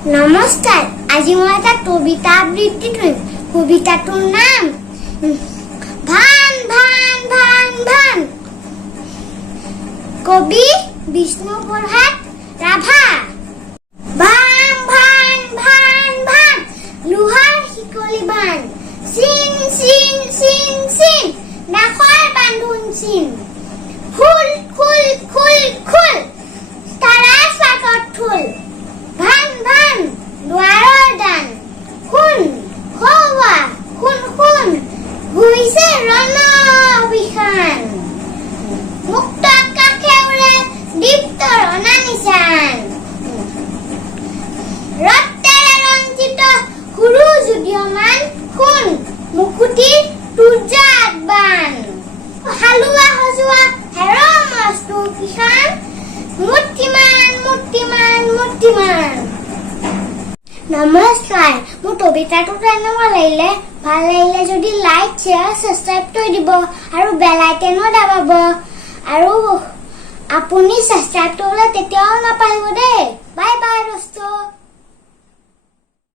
নমস্কাৰ, আজি মই এটা কবিতা আবৃত্তি কৰিম। কবিতাটোৰ নাম ভান ভান ভান ভান। কবি বিষ্ণুপ্ৰসাদ ৰাভা। ভান ভান ভান ভান, লোহাৰ শিকলি বান, চিন চিন চিন চিন, নাখৰ বান্ধোন চিন, খুল খুল খুল খুল, তাৰাৰ পাতত থুল, ভান ভান দুৱাৰৰ দান, শুন সৌৱা শুন শুন, ঘূৰিছে ৰণ অভিযান, মুক্ত আকাশে উৰে দীপ্ত ৰণ নিশান, ৰক্তেৰে ৰঞ্জিত সুৰুজ উদীয়মান, শুন মুকুতিৰ সূৰ্য আগবান, হালোৱা সজোৱা হেৰ মস্তু কিষাণ, মূৰ্তিমান মূৰ্তিমান মূৰ্তিমান। নমস্কাৰ, মোৰ কবিতাটো কেনেকুৱা লাগিলে? ভাল লাগিলে যদি লাইক শ্বেয়াৰ ছাবস্ক্ৰাইব কৰি দিব আৰু বেল আইকনো দাবাব। আৰু আপুনি ছাবস্ক্ৰাইব কৰিবলৈ তেতিয়াও নাপাহৰিব দেই।